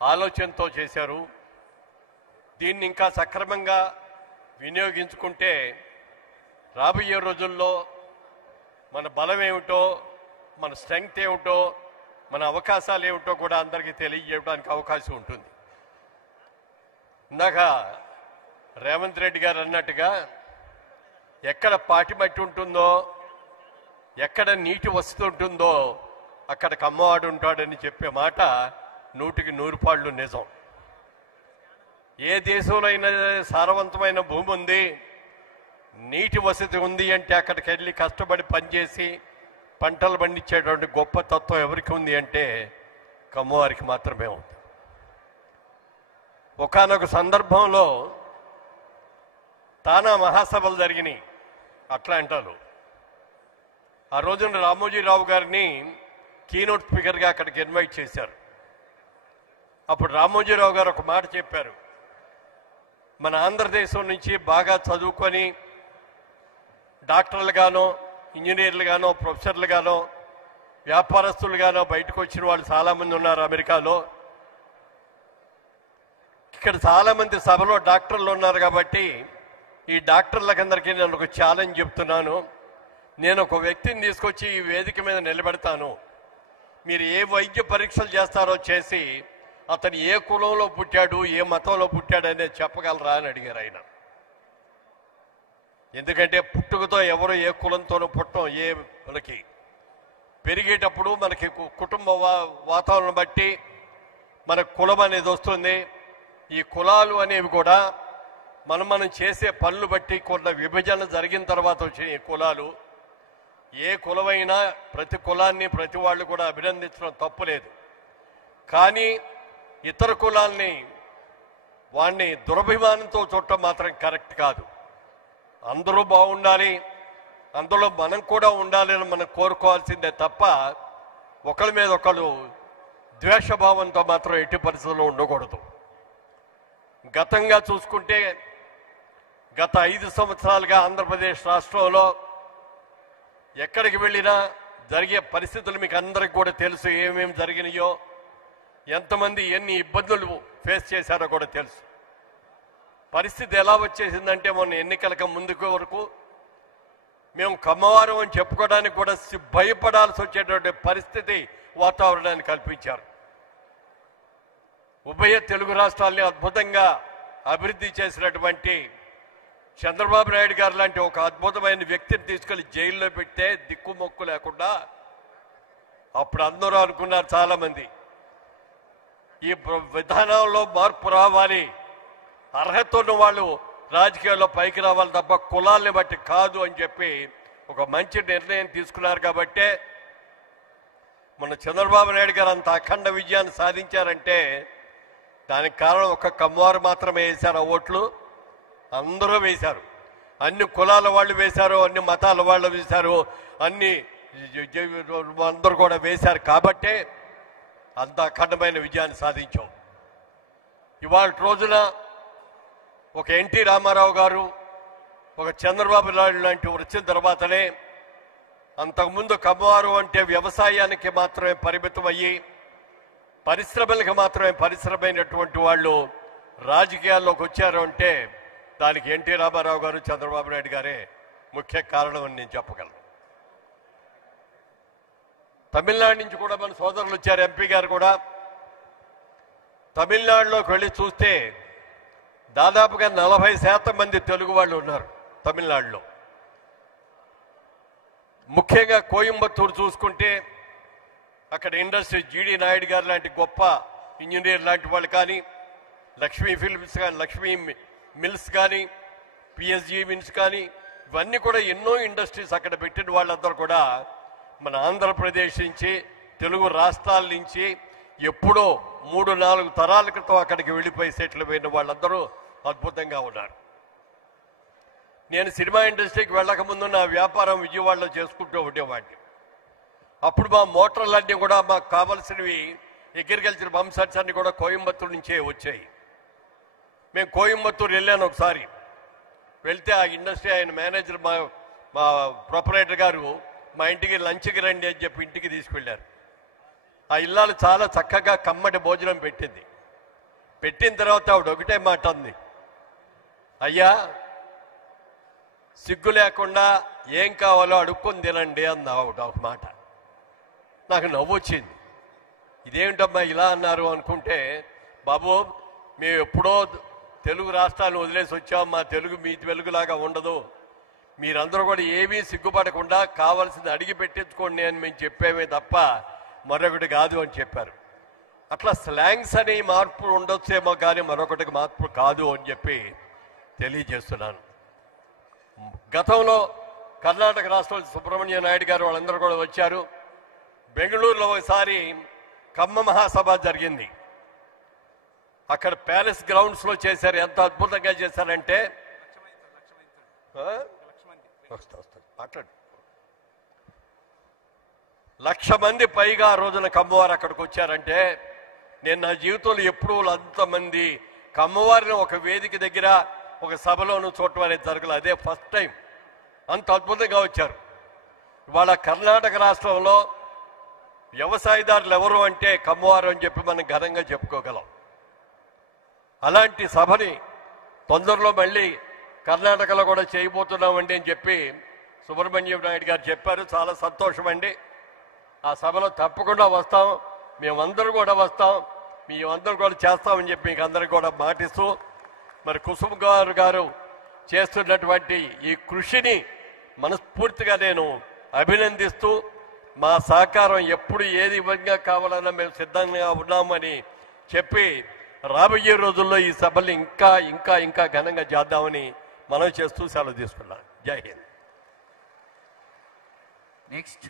ఆలోచనతో చేశారు. దీన్ని ఇంకా సక్రమంగా వినియోగించుకుంటే రాబోయే రోజుల్లో మన బలం ఏమిటో, మన స్ట్రెంగ్త్ ఏమిటో, మన అవకాశాలు ఏమిటో కూడా అందరికీ తెలియజేయడానికి అవకాశం ఉంటుంది. ఇందాక రేవంత్ రెడ్డి గారు అన్నట్టుగా ఎక్కడ పాటి మట్టి ఉంటుందో, ఎక్కడ నీటి వసతి ఉంటుందో అక్కడ కమ్మవాడు ఉంటాడని చెప్పే మాట 100కి 100 పాళ్ళు నిజం. ఏ దేశంలో అయినా సారవంతమైన భూమి ఉంది, నీటి వసతి ఉంది అంటే అక్కడికి వెళ్ళి కష్టపడి పనిచేసి పంటలు పండించేటువంటి గొప్ప తత్వం ఎవరికి ఉంది అంటే కమ్మవారికి మాత్రమే ఉంది. ఒకానొక సందర్భంలో తానా మహాసభలు జరిగినాయి అట్లాంటాలో. ఆ రోజున రామోజీరావు గారిని కీనోట్ స్పీకర్గా అక్కడికి ఇన్వైట్ చేశారు. అప్పుడు రామోజీరావు గారు ఒక మాట చెప్పారు, మన ఆంధ్రదేశం నుంచి బాగా చదువుకొని డాక్టర్లుగానో, ఇంజనీర్లుగానో, ప్రొఫెసర్లుగానో, వ్యాపారస్తులుగానో బయటకు వచ్చిన వాళ్ళు చాలామంది ఉన్నారు అమెరికాలో. ఇక్కడ చాలామంది సభలో డాక్టర్లు ఉన్నారు కాబట్టి ఈ డాక్టర్లకందరికీ నేను ఒక ఛాలెంజ్ చెప్తున్నాను. నేను ఒక వ్యక్తిని తీసుకొచ్చి ఈ వేదిక మీద నిలబెడతాను. మీరు ఏ వైద్య పరీక్షలు చేస్తారో చేసి అతను ఏ కులంలో పుట్టాడు, ఏ మతంలో పుట్టాడు అనేది చెప్పగలరా అని అడిగారు ఆయన. ఎందుకంటే పుట్టుకతో ఎవరు ఏ కులంతోనూ పుట్టం. ఏ మనకి పెరిగేటప్పుడు మనకి కుటుంబ వాతావరణం బట్టి మన కులం అనేది వస్తుంది. ఈ కులాలు అనేవి కూడా మనం చేసే పనులు బట్టి కొంత విభజన జరిగిన తర్వాత వచ్చిన ఈ కులాలు. ఏ కులమైనా ప్రతి కులాన్ని ప్రతి వాళ్ళు కూడా అభినందించడం తప్పులేదు. కానీ ఇతర కులాల్ని వాడిని దురభిమానంతో చూడటం మాత్రం కరెక్ట్ కాదు. అందరూ బాగుండాలి, అందులో మనం కూడా ఉండాలని మనం కోరుకోవాల్సిందే తప్ప ఒకరి మీద ఒకరు ద్వేషభావంతో మాత్రం ఎట్టి పరిస్థితుల్లో ఉండకూడదు. గతంగా చూసుకుంటే గత 5 సంవత్సరాలుగా ఆంధ్రప్రదేశ్ రాష్ట్రంలో ఎక్కడికి వెళ్ళినా జరిగే పరిస్థితులు మీకు అందరికి కూడా తెలుసు. ఏమేమి జరిగినాయో, ఎంతమంది ఎన్ని ఇబ్బందులు ఫేస్ చేశారో కూడా తెలుసు. పరిస్థితి ఎలా వచ్చేసిందంటే మొన్న ఎన్నికలకు ముందుకు వరకు మేము కమ్మవారం అని చెప్పుకోవడానికి కూడా భయపడాల్సి వచ్చేటువంటి పరిస్థితి వాతావరణాన్ని కల్పించారు. ఉభయ తెలుగు రాష్ట్రాల్ని అద్భుతంగా అభివృద్ధి చేసినటువంటి చంద్రబాబు నాయుడు గారు లాంటి ఒక అద్భుతమైన వ్యక్తిని తీసుకెళ్లి జైల్లో పెడితే దిక్కుమొక్కు లేకుండా అప్పుడు అందరూ అనుకున్నారు చాలామంది, ఈ విధానంలో మార్పు రావాలి, అర్హత ఉన్న వాళ్ళు రాజకీయాల్లో పైకి రావాలి తప్ప కులాల్ని బట్టి కాదు అని చెప్పి ఒక మంచి నిర్ణయం తీసుకున్నారు. కాబట్టే మన చంద్రబాబు నాయుడు గారు అంత అఖండ విజయాన్ని సాధించారంటే దానికి కారణం ఒక కమ్మవారు మాత్రమే వేశారు. ఆ ఓట్లు అందరూ వేశారు. అన్ని కులాల వాళ్ళు వేశారు, అన్ని మతాల వాళ్ళు వేశారు, అన్ని అందరూ కూడా వేశారు. కాబట్టే అంత అఖండమైన విజయాన్ని సాధించాం. ఇవాళ రోజున ఒక ఎన్టీ రామారావు గారు, ఒక చంద్రబాబు నాయుడు లాంటి వచ్చిన తర్వాతనే అంతకుముందు కమ్మవారు అంటే వ్యవసాయానికి మాత్రమే పరిమితం అయ్యి పరిశ్రమలకు మాత్రమే పరిశ్రమైనటువంటి వాళ్ళు రాజకీయాల్లోకి వచ్చారు అంటే దానికి ఎన్టీ రామారావు గారు, చంద్రబాబు నాయుడు గారే ముఖ్య కారణం అని నేను చెప్పగలను. తమిళనాడు నుంచి కూడా మన సోదరులు వచ్చారు, ఎంపీ గారు కూడా. తమిళనాడులోకి వెళ్ళి చూస్తే దాదాపుగా 40% మంది తెలుగు వాళ్ళు ఉన్నారు తమిళనాడులో. ముఖ్యంగా కోయంబత్తూరు చూసుకుంటే అక్కడ ఇండస్ట్రీ జీడి నాయుడు గారు లాంటి గొప్ప ఇంజనీర్ లాంటి వాళ్ళు కానీ, లక్ష్మీ ఫిల్మ్స్ కానీ, లక్ష్మీ మిల్స్ కానీ, పిఎస్జీ మిల్స్ కానీ, ఇవన్నీ కూడా ఎన్నో ఇండస్ట్రీస్ అక్కడ పెట్టిన వాళ్ళందరూ కూడా మన ఆంధ్రప్రదేశ్ నుంచి, తెలుగు రాష్ట్రాల నుంచి ఎప్పుడో 3-4 తరాల క్రితం అక్కడికి వెళ్ళిపోయి సెటిల్ అయిన వాళ్ళందరూ అద్భుతంగా ఉన్నారు. నేను సినిమా ఇండస్ట్రీకి వెళ్ళకముందు నా వ్యాపారం విజయవాడలో చేసుకుంటూ ఉండేవాడిని. అప్పుడు మా మోటార్లన్నీ కూడా మాకు కావాల్సినవి అగ్రికల్చర్ పంప్ సెట్స్ అన్ని కూడా కోయంబత్తూరు నుంచే వచ్చాయి. మేము కోయంబత్తూరు వెళ్ళాను ఒకసారి. వెళ్తే ఆ ఇండస్ట్రీ ఆయన మేనేజర్ మా ప్రొపరేటర్ గారు మా ఇంటికి లంచ్కి రండి అని చెప్పి ఇంటికి తీసుకెళ్ళారు. ఆ ఇల్లాలు చాలా చక్కగా కమ్మటి భోజనం పెట్టింది. పెట్టిన తర్వాత ఆవిడ ఒకటే మాట అంది, అయ్యా సిగ్గు లేకుండా ఏం కావాలో అడుక్కొని తినండి అంది ఆవిడ ఒక మాట. నాకు నవ్వు వచ్చింది. ఇదేమిటమ్మా ఇలా అన్నారు అనుకుంటే, బాబు మేము ఎప్పుడో తెలుగు రాష్ట్రాలను వదిలేసి వచ్చాం, మా తెలుగు మీ తెలుగులాగా ఉండదు, మీరందరూ కూడా ఏమీ సిగ్గుపడకుండా కావాల్సింది అడిగి పెట్టించుకోండి అని మేము చెప్పేమే తప్ప మరొకటి కాదు అని చెప్పారు. అట్లా స్లాంగ్స్ అని మార్పు ఉండొచ్చేమో కానీ మరొకటికి మార్పు కాదు అని చెప్పి తెలియజేస్తున్నాను. గతంలో కర్ణాటక రాష్ట్రంలో సుబ్రహ్మణ్య నాయుడు గారు వాళ్ళందరూ కూడా వచ్చారు. బెంగళూరులో ఒకసారి కమ్మ మహాసభ జరిగింది. అక్కడ ప్యాలెస్ గ్రౌండ్స్ లో చేశారు. ఎంత అద్భుతంగా చేశారంటే, మాట్లాడు, 1,00,000 మంది పైగా ఆ రోజున కమ్మవారు అక్కడికి వచ్చారంటే, నేను నా జీవితంలో ఎప్పుడూ అంతమంది కమ్మవారిని ఒక వేదిక దగ్గర ఒక సభలోనూ చూడటం అనేది జరగలేదు. అదే ఫస్ట్ టైం. అంత అద్భుతంగా వచ్చారు. వాళ్ళ కర్ణాటక రాష్ట్రంలో వ్యవసాయదారులు ఎవరు అంటే కమ్మవారు అని చెప్పి మనం ఘనంగా చెప్పుకోగలం. అలాంటి సభని తొందరలో మళ్ళీ కర్ణాటకలో కూడా చేయబోతున్నామండి అని చెప్పి సుబ్రహ్మణ్యం నాయుడు గారు చెప్పారు. చాలా సంతోషం అండి. ఆ సభలో తప్పకుండా వస్తాం, మేమందరూ కూడా వస్తాం, మేమందరూ కూడా చేస్తామని చెప్పి మీకు అందరికీ కూడా మాటిస్తూ, మరి కుసుమ్ గారు చేస్తున్నటువంటి ఈ కృషిని మనస్ఫూర్తిగా నేను అభినందిస్తూ, మా సహకారం ఎప్పుడు ఏది విధంగా కావాలన్నా మేము సిద్ధంగా ఉన్నామని చెప్పి రాబోయే రోజుల్లో ఈ సభల్ని ఇంకా ఇంకా ఇంకా ఘనంగా చేద్దామని మనం చేస్తూ సెలవు తీసుకున్నాం. జై హింద్. నెక్స్ట్